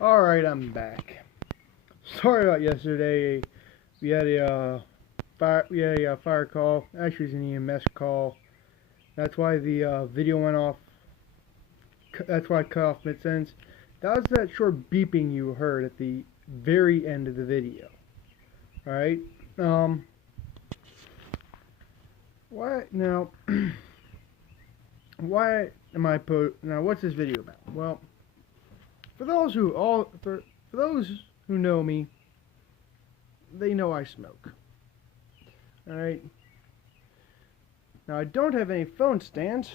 Alright, I'm back. Sorry about yesterday. We had a fire call. Actually, it was an EMS call. That's why the video went off. That's why I cut off mid-sentence. That was that short beeping you heard at the very end of the video. Alright? Um, why now? Why am I now? What's this video about? Well, for those who know me, they know I smoke. Alright? Now, I don't have any phone stands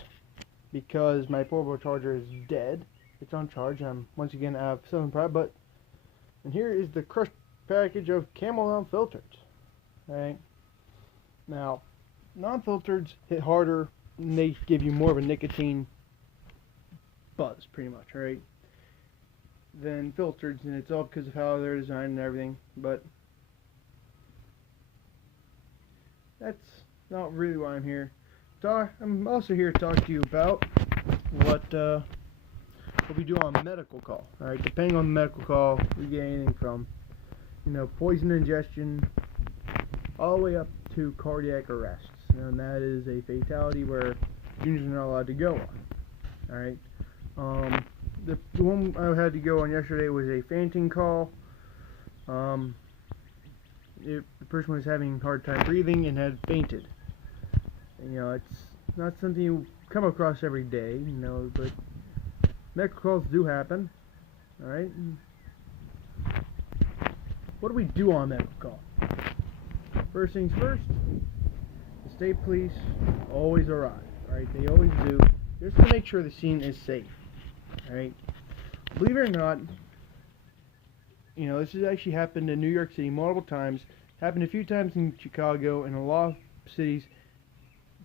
because my portable charger is dead. It's on charge. I'm once again out of Southern Pride, and here is the crushed package of Camel non-filtered. Alright? Now, non-filtered hit harder and they give you more of a nicotine buzz, pretty much, right? Than filtered, and it's all because of how they're designed and everything, but that's not really why I'm here. I'm also here to talk to you about what we do on medical call. Alright, depending on the medical call, we get anything from, poison ingestion all the way up to cardiac arrests. And that is a fatality where juniors are not allowed to go on. Alright. The one I had to go on yesterday was a fainting call. The person was having a hard time breathing and had fainted. It's not something you come across every day, but medical calls do happen. Alright? What do we do on a medical call? First things first, the state police always arrive. Right? They always do, just to make sure the scene is safe. Alright? Believe it or not, this has actually happened in New York City multiple times. Happened a few times in Chicago and a lot of cities.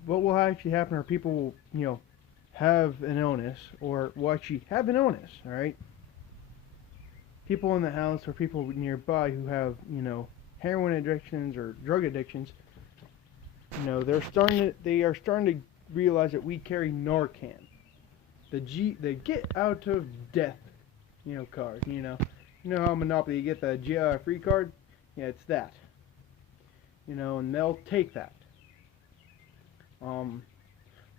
What will actually happen are people will, have an illness or will actually have an illness, alright? People in the house or people nearby who have, heroin addictions or drug addictions, they are starting to realize that we carry Narcan. The get out of death, card, how Monopoly you get the free card? Yeah, it's that. And they'll take that. When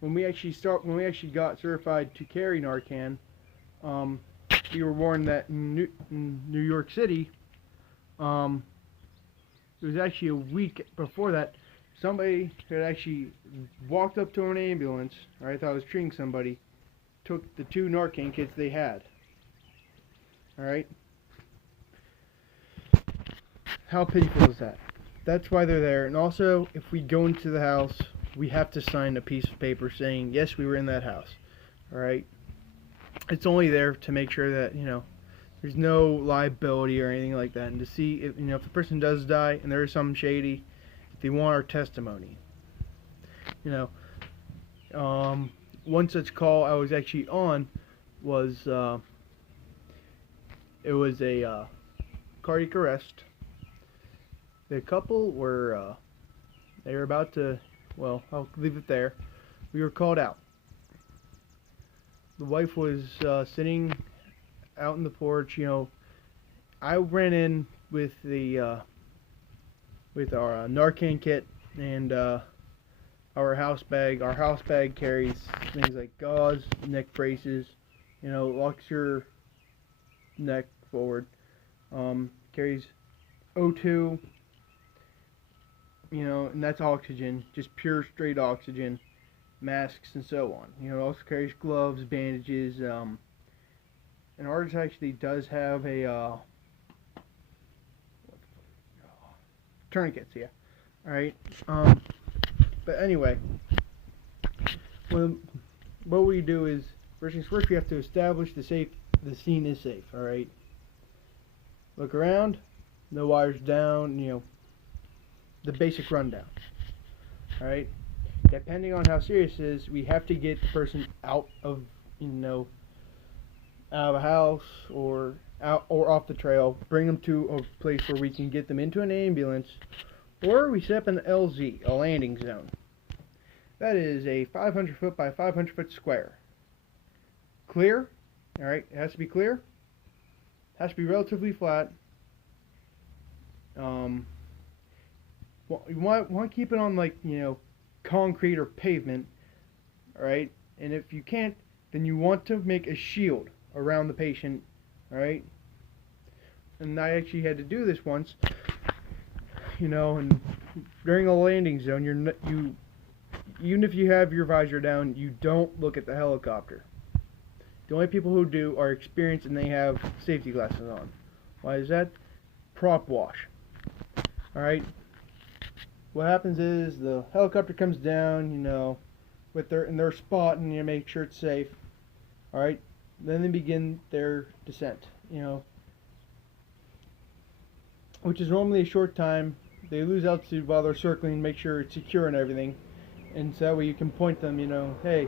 we actually got certified to carry Narcan, we were warned that in New York City, it was actually a week before that, somebody had actually walked up to an ambulance, or I thought I was treating somebody, took the 2 Narcan kits they had. Alright? How pitiful is that? That's why they're there. And also, if we go into the house, we have to sign a piece of paper saying, yes, we were in that house. Alright? It's only there to make sure that, there's no liability or anything like that. And to see if, if the person does die and there is something shady, if they want our testimony. One such call I was actually on was, it was a cardiac arrest. The couple were, they were about to, well, I'll leave it there. We were called out. The wife was sitting out in the porch. I ran in with with our Narcan kit and our house bag. Our house bag carries things like gauze, neck braces, locks your neck forward. Carries O2, and that's oxygen, just pure straight oxygen, masks and so on. It also carries gloves, bandages, and ours actually does have a tourniquets, yeah. Alright, but anyway, what we do is, first things first, we have to establish the scene is safe, alright? Look around, no wires down, the basic rundown. Alright? Depending on how serious it is, we have to get the person out of a house or out or off the trail, bring them to a place where we can get them into an ambulance, or we set up an LZ, a landing zone. That is a 500 foot by 500 foot square. Clear? Alright, it has to be clear. Has to be relatively flat. You want to keep it on, like, concrete or pavement. All right, and if you can't, then you want to make a shield around the patient. All right, and I actually had to do this once. And during a landing zone, you even if you have your visor down, you don't look at the helicopter. The only people who do are experienced and they have safety glasses on. Why is that? Prop wash. Alright? What happens is the helicopter comes down, in their spot, and you make sure it's safe. Alright? Then they begin their descent, which is normally a short time. They lose altitude while they're circling, make sure it's secure and everything. And so that way you can point them, hey,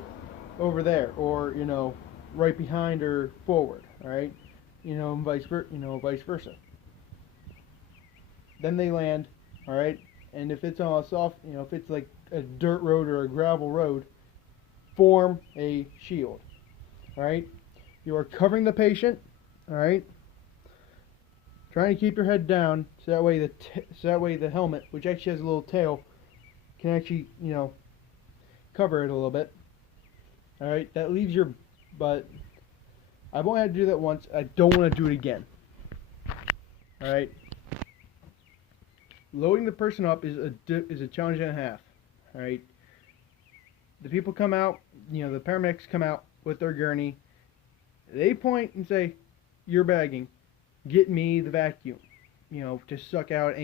over there, or, right behind or forward, alright? And vice versa. Then they land, alright? And if it's on a soft, if it's like a dirt road or a gravel road, form a shield, alright? You are covering the patient, alright? Trying to keep your head down so that way the helmet, which actually has a little tail, can actually, cover it a little bit. Alright, that leaves your butt. I've only had to do that once. I don't want to do it again. Alright. Loading the person up is a challenge and a half. Alright. The people come out, the paramedics come out with their gurney. They point and say, "You're bagging. Get me the vacuum." To suck out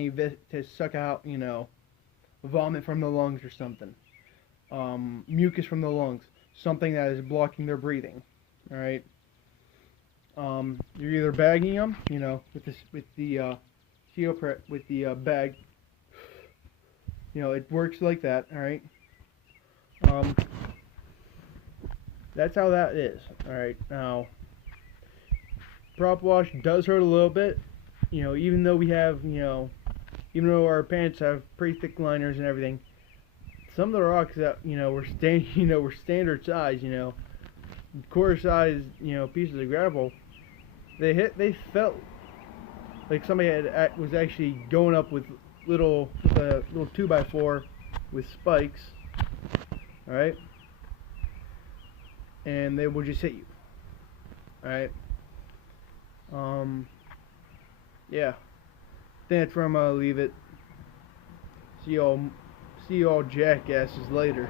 vomit from the lungs or something. Mucus from the lungs. Something that is blocking their breathing. Alright. You're either bagging them, with the bag. It works like that, alright? That's how that is, alright? Now, prop wash does hurt a little bit, even though we have, even though our pants have pretty thick liners and everything. Some of the rocks that, we're standard size, quarter size, pieces of gravel, they felt like somebody was actually going up with a little 2x4 with spikes, alright? And they will just hit you, alright? Yeah. I think that's where I'm gonna leave it. See y'all jackasses later.